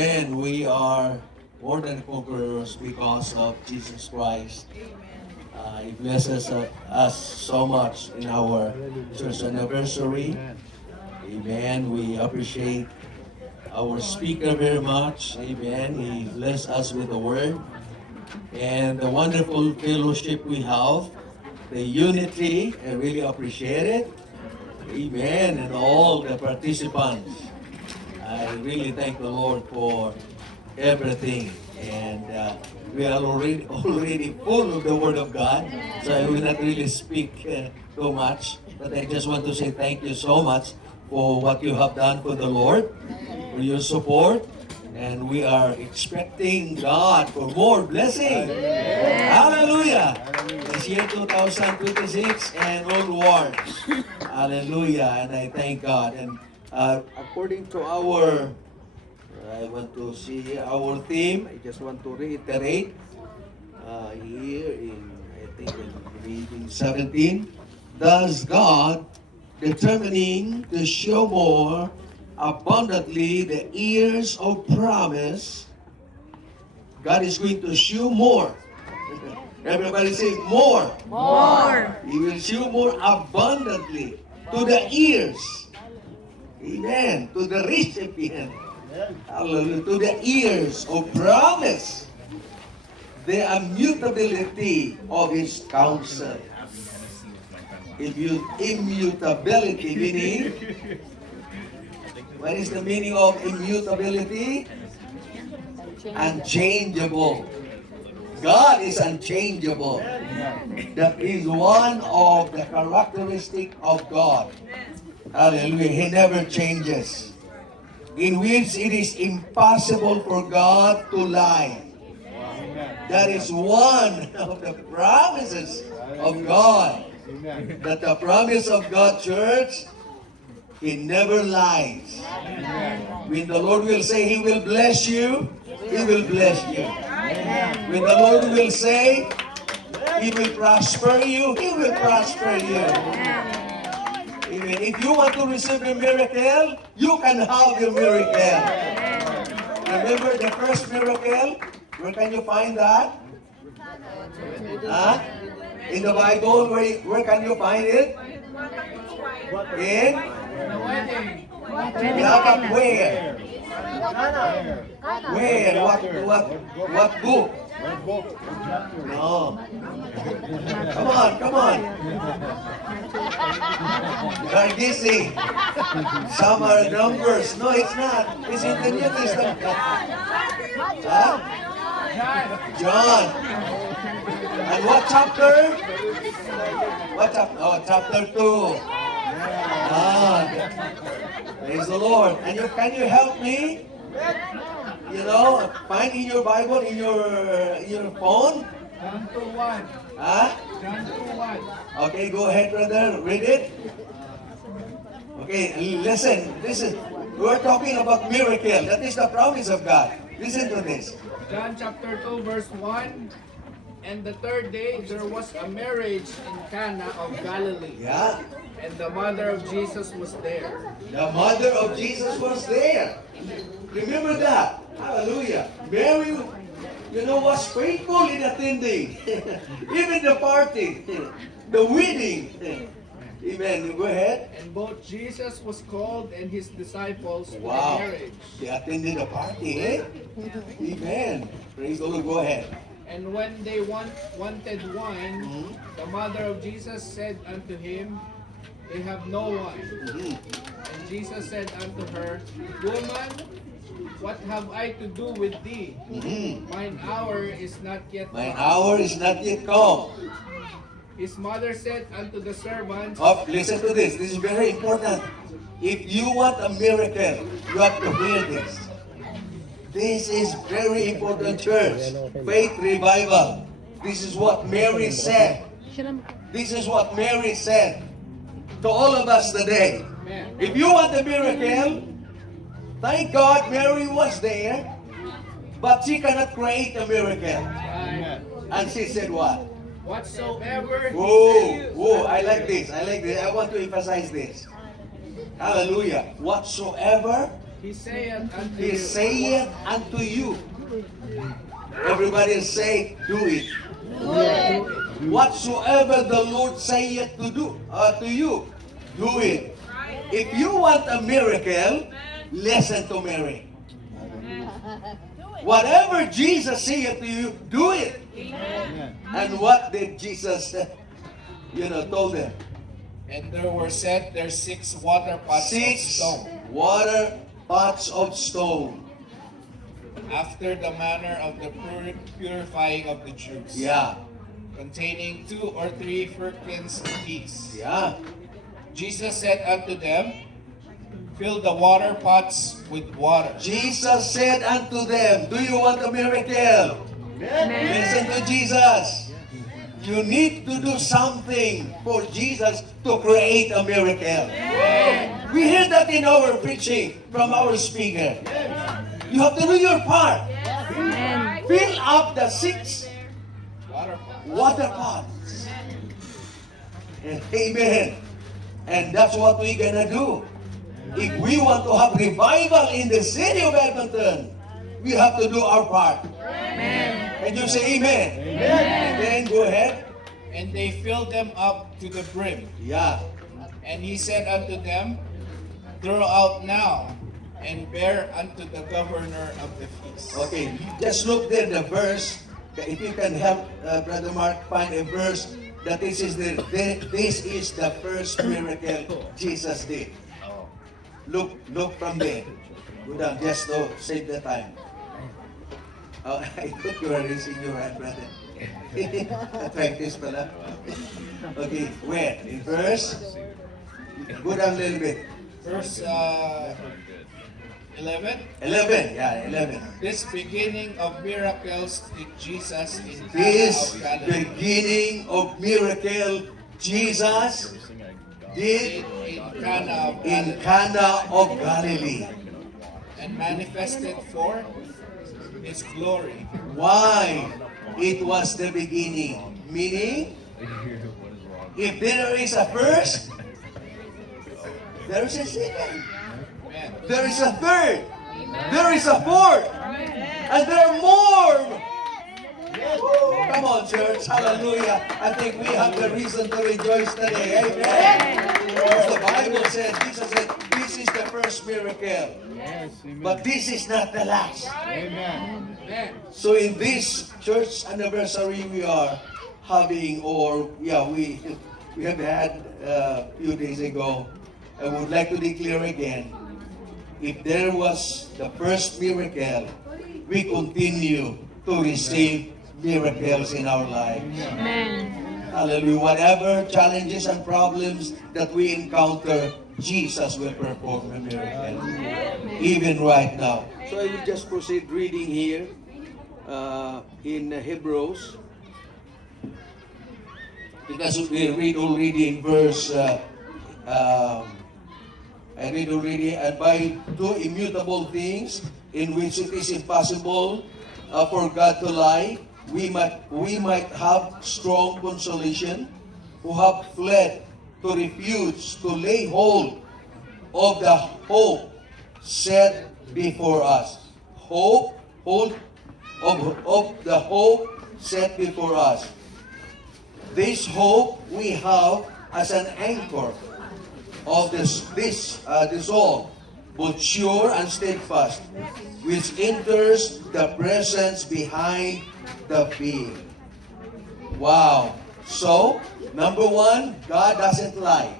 Amen. We are more than conquerors because of Jesus Christ. He blesses us so much in our church anniversary. Amen. We appreciate our speaker very much. Amen. He blessed us with the word and the wonderful fellowship we have, the unity. I really appreciate it. Amen. And all the participants. I really thank the Lord for everything. And we are already full of the Word of God. So I will not really speak too much. But I just want to say thank you so much for what you have done for the Lord, for your support. And we are expecting God for more blessing. Hallelujah. This year 2026 and onwards. Hallelujah. And I thank God. And according to our, I want to see here, our theme, I just want to reiterate here in, I think in reading 17, does God determining to show more abundantly the years of promise, God is going to show more. Everybody say more. More. He will show more abundantly to the ears. Amen. To the recipient. Hallelujah. To the ears of promise. The immutability of His counsel. Immutability meaning, what is the meaning of immutability? Unchangeable. God is unchangeable. That is one of the characteristics of God. Hallelujah. He never changes. In which it is impossible for God to lie. That is one of the promises of God. That the promise of God, church, He never lies. When the Lord will say He will bless you, He will bless you. When the Lord will say He will prosper you, He will prosper you. Amen. If you want to receive a miracle, you can have your miracle. Remember the first miracle? Where can you find that? Huh? In the Bible, where can you find it? In? Yeah, but where? Where? What book? No. Come on. You are busy. Some are numbers. No, it's not. It's in the New Testament. Huh? John. And what chapter? What chapter? Oh, chapter 2. Praise the Lord. And can you help me? You know, find in your Bible, in your phone. John 2:1. Huh? John 2:1. Okay, go ahead, brother. Read it. Okay, listen. We're talking about miracle. That is the promise of God. Listen to this. John chapter 2 verse 1. And the third day there was a marriage in Cana of Galilee. Yeah. And the mother of Jesus was there. The mother of Jesus was there. Remember that. Hallelujah. Mary, was faithful in attending. Even the party, the wedding. Amen. Go ahead. And both Jesus was called and his disciples to the Wow. marriage. They attended the party, eh? Amen. Praise the Lord. Go ahead. And when they wanted wine, the mother of Jesus said unto him, They have no wine. And Jesus said unto her, Woman, what have I to do with thee? Mine hour is not yet My come. hour is not yet come. His mother said unto the servants, Oh, listen to this. This is very important. If you want a miracle, you have to hear this. This is very important, church. Faith revival. This is what Mary said. This is what Mary said to all of us today. Amen. If you want a miracle, thank God Mary was there, but she cannot create a miracle. Amen. And she said what? Whatsoever he Whoa, says, I like this. I want to emphasize this. Hallelujah. Whatsoever He saith unto He you. saith unto you. Everybody say, do it. Whatsoever the Lord saith to do to you, do it. If you want a miracle, listen to Mary. Whatever Jesus saith to you, do it. And what did Jesus, told them? And there were set there 6 water pots of 6 stone, water pots of stone. after the manner of the purifying of the Jews, Yeah, containing 2 or 3 firkins apiece. yeah. Jesus said unto them, fill the water pots with water. Jesus said unto them, do you want a miracle? Listen to Jesus. You need to do something for Jesus to create a miracle. We hear that in our preaching from our speaker. You have to do your part. Fill up the 6 Water pots. water pots. Amen. And that's what we're gonna do. If we want to have revival in the city of Edmonton, we have to do our part. And you say amen. And then go ahead. And they filled them up to the brim. Yeah. And he said unto them, throw out now, and bear unto the governor of the feast. Okay, just look there, the verse. If you can help Brother Mark find a verse that this is the first miracle Jesus did. Look from there. Go down just to save the time. Oh, I thought you were raising your hand, brother. Practice pala. Okay, where? In verse? Go down a little bit. Verse 11. 11, yeah, 11. This beginning of miracles did Jesus in Cana This of Galilee. beginning of miracle Jesus did In Cana of in Galilee, Cana of Galilee. and manifested for His glory. Why? It was the beginning. Meaning, if there is a first, there is a second. Amen. There is a third. There is a fourth. And there are more. Woo! Come on, church. Hallelujah. I think we have the reason to rejoice today. Amen. Because the Bible says, Jesus said, this is the first miracle. But this is not the last. Amen. So in this church anniversary we are having, we have had a few days ago, I would like to declare again, if there was the first miracle, we continue to receive miracles in our lives. Hallelujah. Whatever challenges and problems that we encounter, Jesus will perform a miracle. Even right now. So I will just proceed reading here in Hebrews. Because we read already in verse, I read already, and by 2 immutable things in which it is impossible for God to lie, we might have strong consolation, who have fled to refuge, to lay hold of the hope set before us. Hold of the hope set before us. This hope we have as an anchor of this all, but sure and steadfast, which enters the presence behind the being. Wow. So, number 1, God doesn't lie.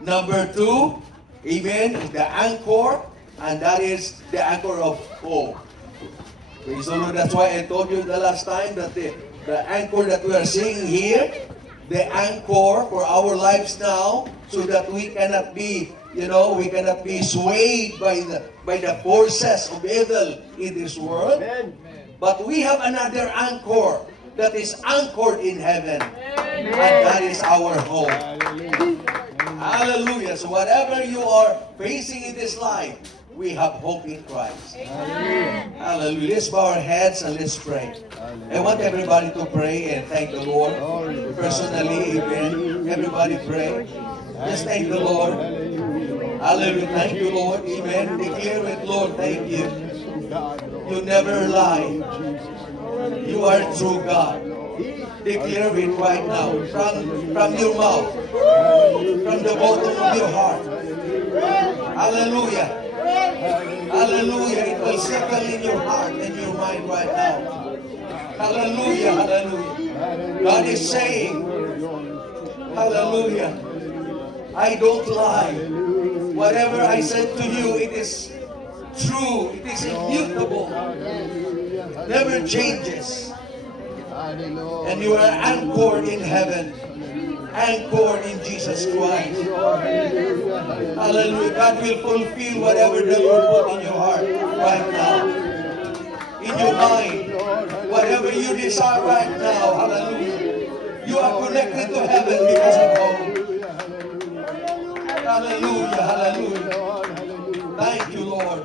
Number 2, amen, is the anchor, and that is the anchor of hope. Praise the Lord. That's why I told you the last time that the anchor that we are seeing here, the anchor for our lives now, so that we cannot be, we cannot be swayed by the forces of evil in this world. Amen. But we have another anchor that is anchored in heaven. And that is our hope. Hallelujah. So whatever you are facing in this life, we have hope in Christ. Hallelujah. Let's bow our heads and let's pray. I want everybody to pray and thank the Lord. Personally, amen. Everybody pray. Just thank the Lord. Hallelujah. Thank you, Lord. Amen. Declare it, Lord. Thank you. God, Lord. You never lie. Jesus. You are true God. Declare it right now from your mouth, from the bottom of your heart. Hallelujah. Hallelujah. It will settle in your heart and your mind right now. Hallelujah. Hallelujah. God is saying, hallelujah, I don't lie. Whatever I said to you, it is true. It is immutable. Never changes. And you are anchored in heaven. Anchored in Jesus Christ. Hallelujah. God will fulfill whatever the Lord put in your heart right now. In your mind. Whatever you desire right now. Hallelujah. You are connected to heaven because of hope. Hallelujah. Hallelujah. Thank you, Lord.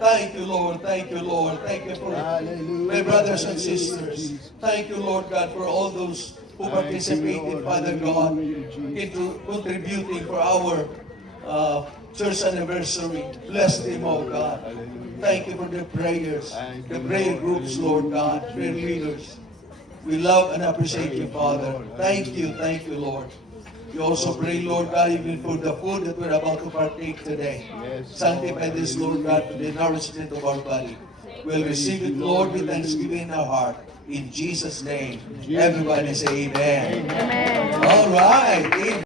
Thank you, Lord. Thank you, Lord. Thank you for my brothers and sisters. Thank you, Lord God, for all those who participated, Father God, into contributing for our church anniversary. Bless them, oh God. Thank you for the prayers, the prayer groups, Lord God, prayer leaders. We love and appreciate you, Father. Thank you, Lord. We also pray, Lord God, even for the food that we're about to partake today. Sanctify this, Lord God, to the nourishment of our body. We'll receive it, Lord, with thanksgiving in our heart. In Jesus' name. Everybody say amen. All right. Amen.